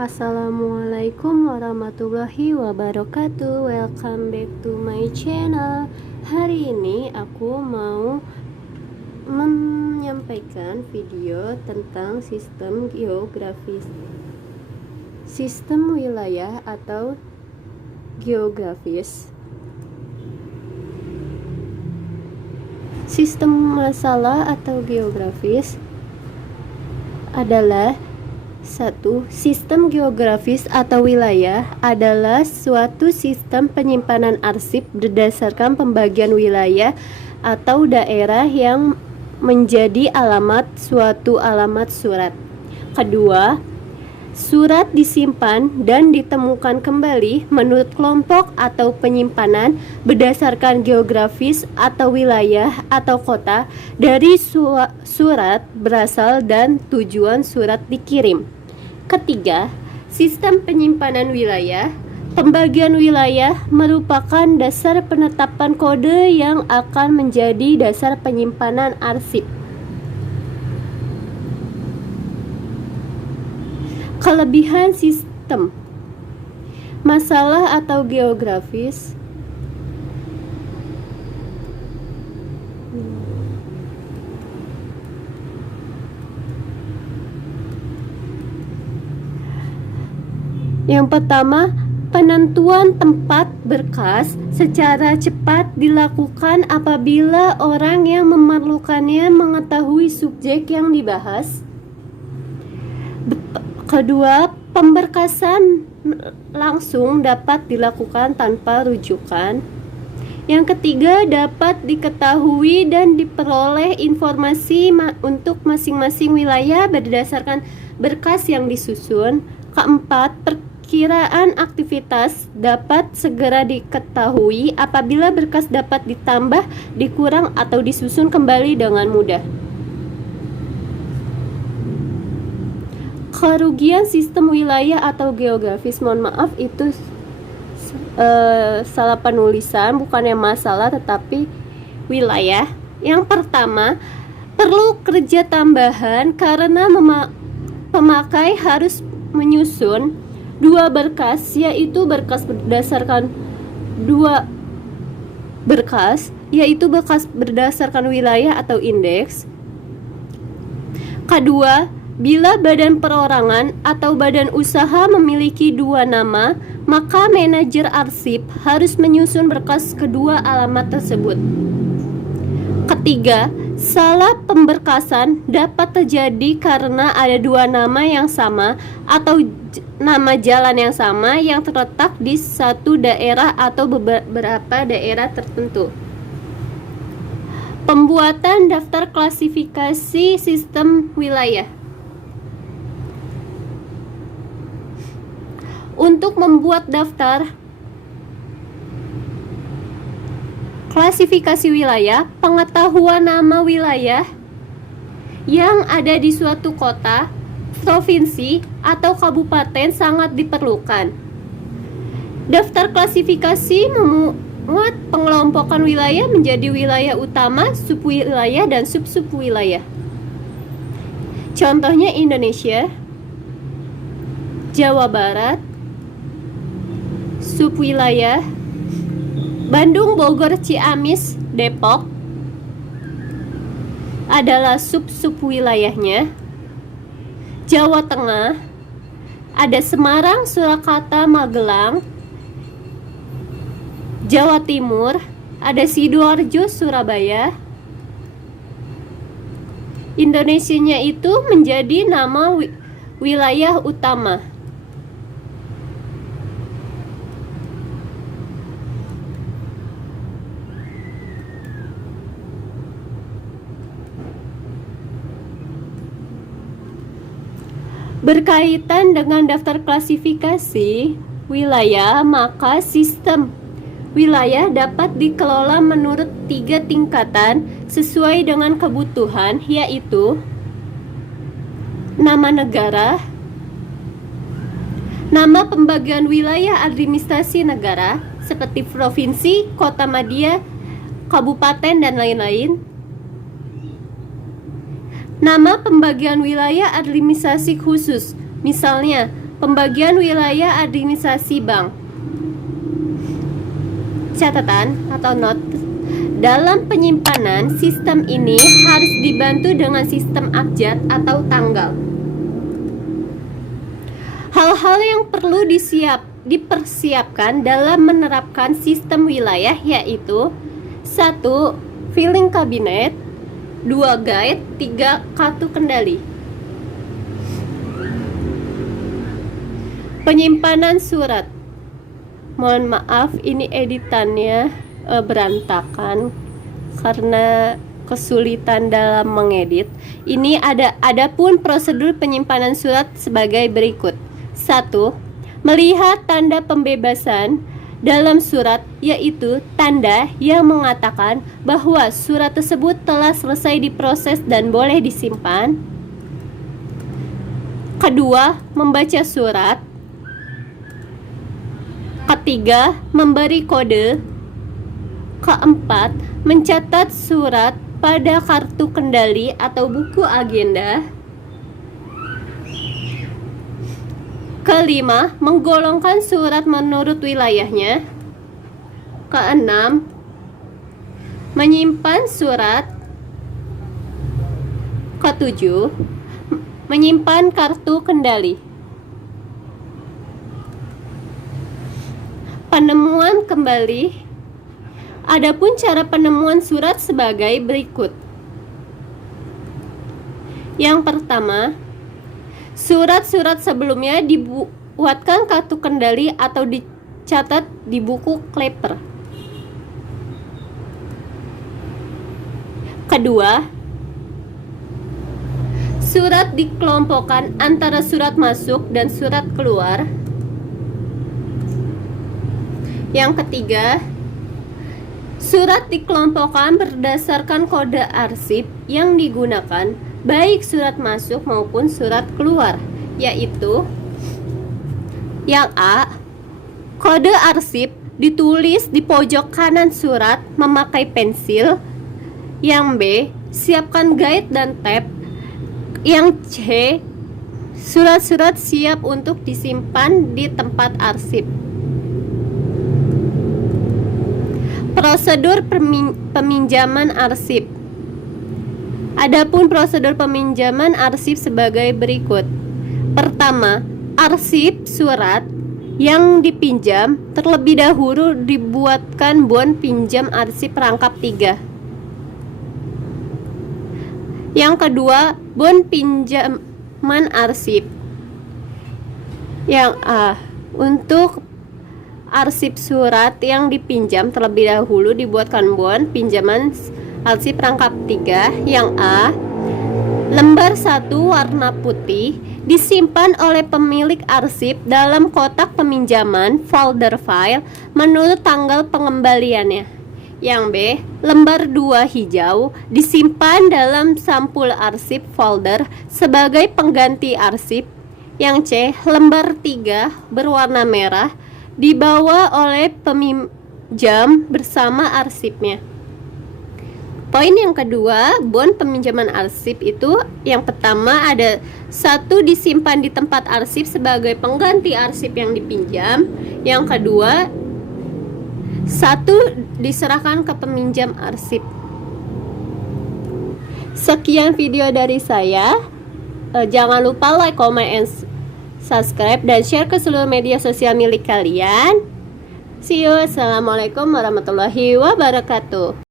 Assalamualaikum warahmatullahi wabarakatuh. Welcome back to my channel. Hari ini aku mau menyampaikan video tentang sistem geografis, sistem wilayah atau geografis. Sistem masalah atau geografis adalah satu, sistem geografis atau wilayah adalah suatu sistem penyimpanan arsip berdasarkan pembagian wilayah atau daerah yang menjadi alamat suatu alamat surat. Kedua, surat disimpan dan ditemukan kembali menurut kelompok atau penyimpanan berdasarkan geografis atau wilayah atau kota dari surat berasal dan tujuan surat dikirim. Ketiga, sistem penyimpanan wilayah. Pembagian wilayah merupakan dasar penetapan kode yang akan menjadi dasar penyimpanan arsip. Kelebihan sistem masalah atau geografis. Yang pertama, penentuan tempat berkas secara cepat dilakukan apabila orang yang memerlukannya mengetahui subjek yang dibahas. Kedua, pemberkasan langsung dapat dilakukan tanpa rujukan. Yang ketiga, dapat diketahui dan diperoleh informasi untuk masing-masing wilayah berdasarkan berkas yang disusun. Keempat, perkiraan aktivitas dapat segera diketahui apabila berkas dapat ditambah, dikurang, atau disusun kembali dengan mudah. Kerugian sistem wilayah atau geografis, mohon maaf itu salah penulisan, bukannya masalah tetapi wilayah. Yang pertama, perlu kerja tambahan karena pemakai harus menyusun dua berkas, yaitu berkas berdasarkan berkas berdasarkan wilayah atau indeks. Kedua, bila badan perorangan atau badan usaha memiliki dua nama, maka manajer arsip harus menyusun berkas kedua alamat tersebut. Ketiga, salah pemberkasan dapat terjadi karena ada dua nama yang sama atau nama jalan yang sama yang terletak di satu daerah atau beberapa daerah tertentu. Pembuatan daftar klasifikasi sistem wilayah. Untuk membuat daftar klasifikasi wilayah, pengetahuan nama wilayah yang ada di suatu kota, provinsi, atau kabupaten sangat diperlukan. Daftar klasifikasi memuat pengelompokan wilayah menjadi wilayah utama, subwilayah, dan sub-subwilayah. Contohnya Indonesia, Jawa Barat, subwilayah, Bandung, Bogor, Ciamis, Depok adalah sub-subwilayahnya. Jawa Tengah ada Semarang, Surakarta, Magelang. Jawa Timur ada Sidoarjo, Surabaya. Indonesianya itu menjadi nama wilayah utama. Berkaitan dengan daftar klasifikasi wilayah, maka sistem wilayah dapat dikelola menurut 3 tingkatan sesuai dengan kebutuhan, yaitu nama negara, nama pembagian wilayah administrasi negara seperti provinsi, kota madya, kabupaten, dan lain-lain. Nama pembagian wilayah administrasi khusus, misalnya pembagian wilayah administrasi bank. Catatan atau note, dalam penyimpanan, sistem ini harus dibantu dengan sistem abjad atau tanggal. Hal-hal yang perlu dipersiapkan dalam menerapkan sistem wilayah yaitu 1. Filing kabinet, 2. Guide, 3. Kartu kendali. Penyimpanan surat. Mohon maaf, ini editannya berantakan karena kesulitan dalam mengedit. Ini adapun prosedur penyimpanan surat sebagai berikut. 1. Melihat tanda pembebasan dalam surat, yaitu tanda yang mengatakan bahwa surat tersebut telah selesai diproses dan boleh disimpan. Kedua, membaca surat. Ketiga, memberi kode. Keempat, mencatat surat pada kartu kendali atau buku agenda. Kelima, menggolongkan surat menurut wilayahnya. Keenam, menyimpan surat. Ketujuh, menyimpan kartu kendali. Penemuan kembali. Adapun cara penemuan surat sebagai berikut. Yang pertama, surat-surat sebelumnya dibuatkan kartu kendali atau dicatat di buku kleper. Kedua, surat dikelompokkan antara surat masuk dan surat keluar. Yang ketiga, surat dikelompokkan berdasarkan kode arsip yang digunakan, baik surat masuk maupun surat keluar, yaitu yang A, kode arsip ditulis di pojok kanan surat memakai pensil. Yang B, siapkan guide dan tab. Yang C, surat-surat siap untuk disimpan di tempat arsip. Prosedur peminjaman arsip. Adapun prosedur peminjaman arsip sebagai berikut. Pertama, arsip surat yang dipinjam terlebih dahulu dibuatkan bon pinjam arsip rangkap 3. Yang kedua, bon pinjaman arsip. Yang A, untuk arsip surat yang dipinjam terlebih dahulu dibuatkan bon pinjaman arsip rangkap 3. Yang A, lembar 1 warna putih disimpan oleh pemilik arsip dalam kotak peminjaman folder file menurut tanggal pengembaliannya. Yang B, lembar 2 hijau disimpan dalam sampul arsip folder sebagai pengganti arsip. Yang C, lembar 3 berwarna merah dibawa oleh peminjam bersama arsipnya. Poin yang kedua, bon peminjaman arsip itu yang pertama ada 1 disimpan di tempat arsip sebagai pengganti arsip yang dipinjam. Yang kedua, 1 diserahkan ke peminjam arsip. Sekian video dari saya. Jangan lupa like, comment, and subscribe dan share ke seluruh media sosial milik kalian. See you. Assalamualaikum warahmatullahi wabarakatuh.